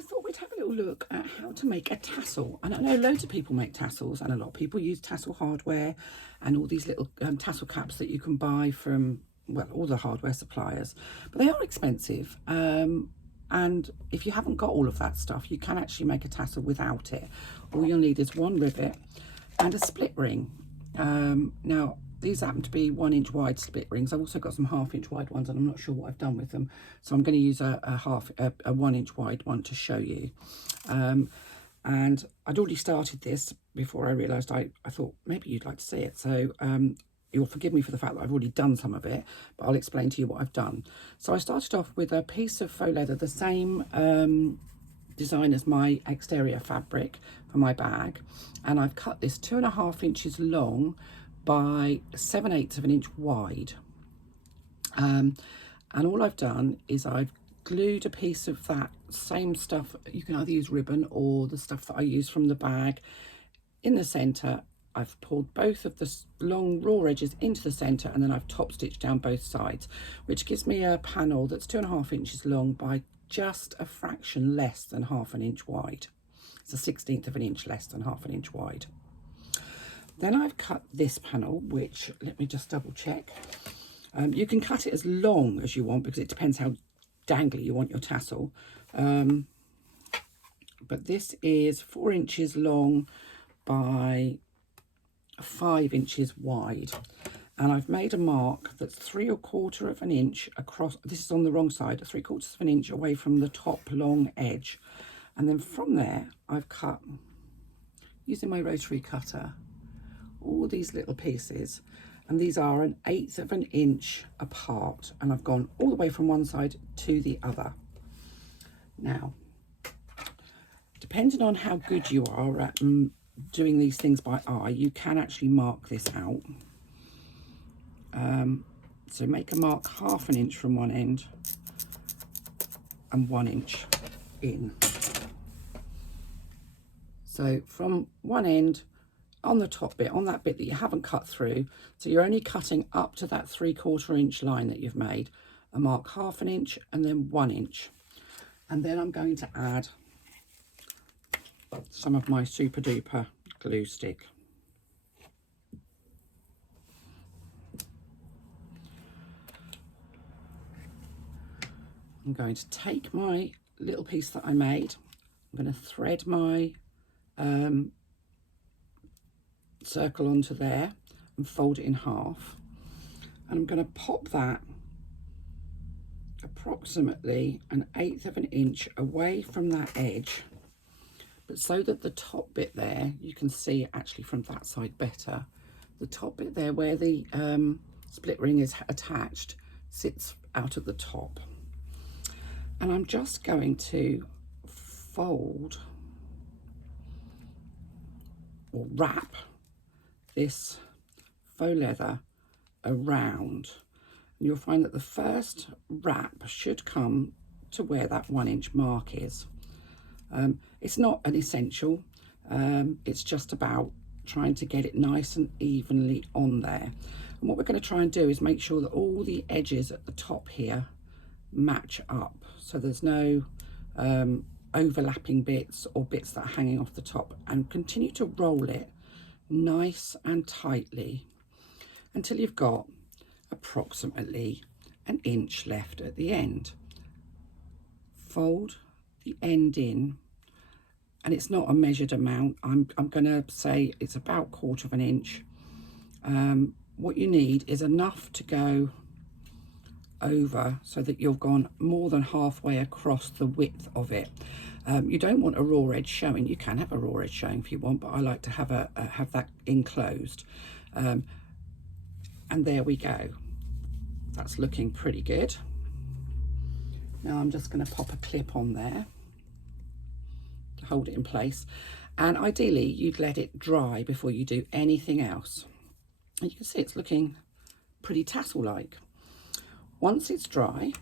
I thought we'd have a little look at how to make a tassel. And I know loads of people make tassels, and a lot of people use tassel hardware and all these little tassel caps that you can buy from, well, all the hardware suppliers, but they are expensive. And if you haven't got all of that stuff, you can actually make a tassel without it. All you'll need is one rivet and a split ring. Now, these happen to be 1 inch wide split rings. I've also got some 1/2 inch wide ones, and I'm not sure what I've done with them. So I'm going to use a 1 inch wide one to show you. And I'd already started this before I realised I thought maybe you'd like to see it. So you'll forgive me for the fact that I've already done some of it, but I'll explain to you what I've done. So I started off with a piece of faux leather, the same design as my exterior fabric for my bag, and I've cut this 2.5 inches long by 7/8 of an inch wide. And all I've done is I've glued a piece of that same stuff. You can either use ribbon or the stuff that I use from the bag in the centre. I've pulled both of the long raw edges into the centre, and then I've top stitched down both sides, which gives me a panel that's 2.5 inches long by just a fraction less than 1/2 inch wide. It's a 1/16 of an inch less than 1/2 inch wide. Then I've cut this panel, which, let me just double check. You can cut it as long as you want because it depends how dangly you want your tassel. But this is 4 inches long by 5 inches wide. And I've made a mark that's 3/4 of an inch across. This is on the wrong side, 3/4 of an inch away from the top long edge. And then from there, I've cut, using my rotary cutter, all these little pieces, and these are 1/8 of an inch apart, and I've gone all the way from one side to the other. Now, depending on how good you are at doing these things by eye, you can actually mark this out. So make a mark 1/2 inch from one end and 1 inch in. So from one end, on the top bit, on that bit that you haven't cut through, so you're only cutting up to that 3/4 inch line that you've made, a mark 1/2 inch and then 1 inch. And then I'm going to add some of my super duper glue stick. I'm going to take my little piece that I made, I'm going to thread my circle onto there and fold it in half, and I'm going to pop that approximately 1/8 of an inch away from that edge, but so that the top bit there, you can see actually from that side better, the top bit there where the split ring is attached sits out at the top. And I'm just going to fold or wrap this faux leather around, and you'll find that the first wrap should come to where that 1 inch mark is. It's not an essential, it's just about trying to get it nice and evenly on there. And what we're going to try and do is make sure that all the edges at the top here match up, so there's no overlapping bits or bits that are hanging off the top, and continue to roll it nice and tightly until you've got approximately 1 inch left at the end. Fold the end in, and it's not a measured amount. I'm going to say it's about 1/4 of an inch. What you need is enough to go over so that you've gone more than halfway across the width of it. You don't want a raw edge showing. You can have a raw edge showing if you want, but I like to have have that enclosed. And there we go. That's looking pretty good. Now I'm just going to pop a clip on there to hold it in place, and ideally you'd let it dry before you do anything else. And you can see it's looking pretty tassel-like. Once it's dry,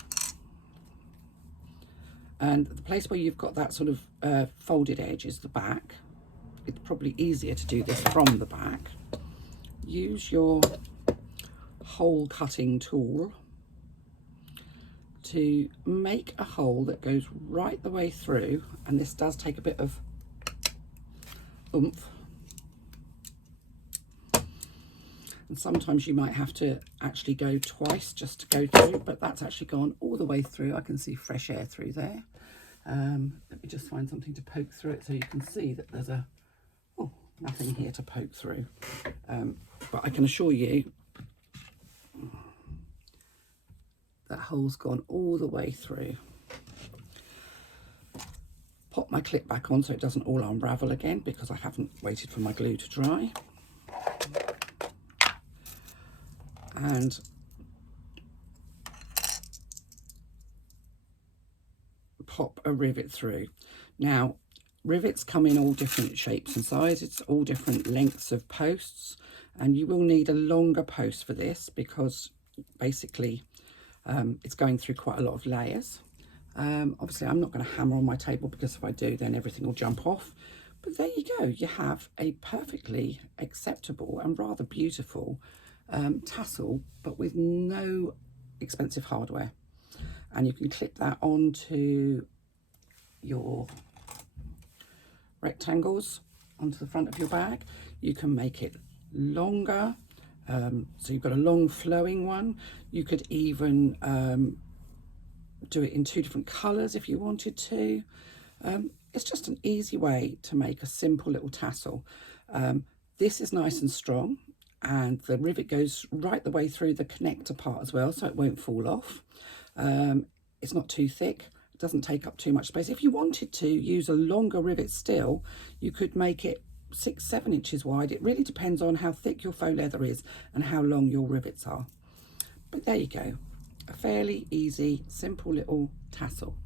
and the place where you've got that sort of folded edge is the back, it's probably easier to do this from the back. Use your hole cutting tool to make a hole that goes right the way through, and this does take a bit of oomph, and sometimes you might have to actually go twice just to go through, but that's actually gone all the way through. I can see fresh air through there. Let me just find something to poke through it so you can see that there's nothing here to poke through, but I can assure you that hole's gone all the way through. Pop my clip back on so it doesn't all unravel again, because I haven't waited for my glue to dry. And pop a rivet through. Now, rivets come in all different shapes and sizes, all different lengths of posts, and you will need a longer post for this because basically it's going through quite a lot of layers. Obviously I'm not going to hammer on my table, because if I do then everything will jump off, but there you go, you have a perfectly acceptable and rather beautiful tassel, but with no expensive hardware. And you can clip that onto your rectangles onto the front of your bag. You can make it longer, so you've got a long flowing one. You could even do it in 2 different colors if you wanted to. It's just an easy way to make a simple little tassel. This is nice and strong, and the rivet goes right the way through the connector part as well, so it won't fall off. It's not too thick, it doesn't take up too much space. If you wanted to use a longer rivet still, you could make it 6-7 inches wide. It really depends on how thick your faux leather is and how long your rivets are. But there you go, a fairly easy, simple little tassel.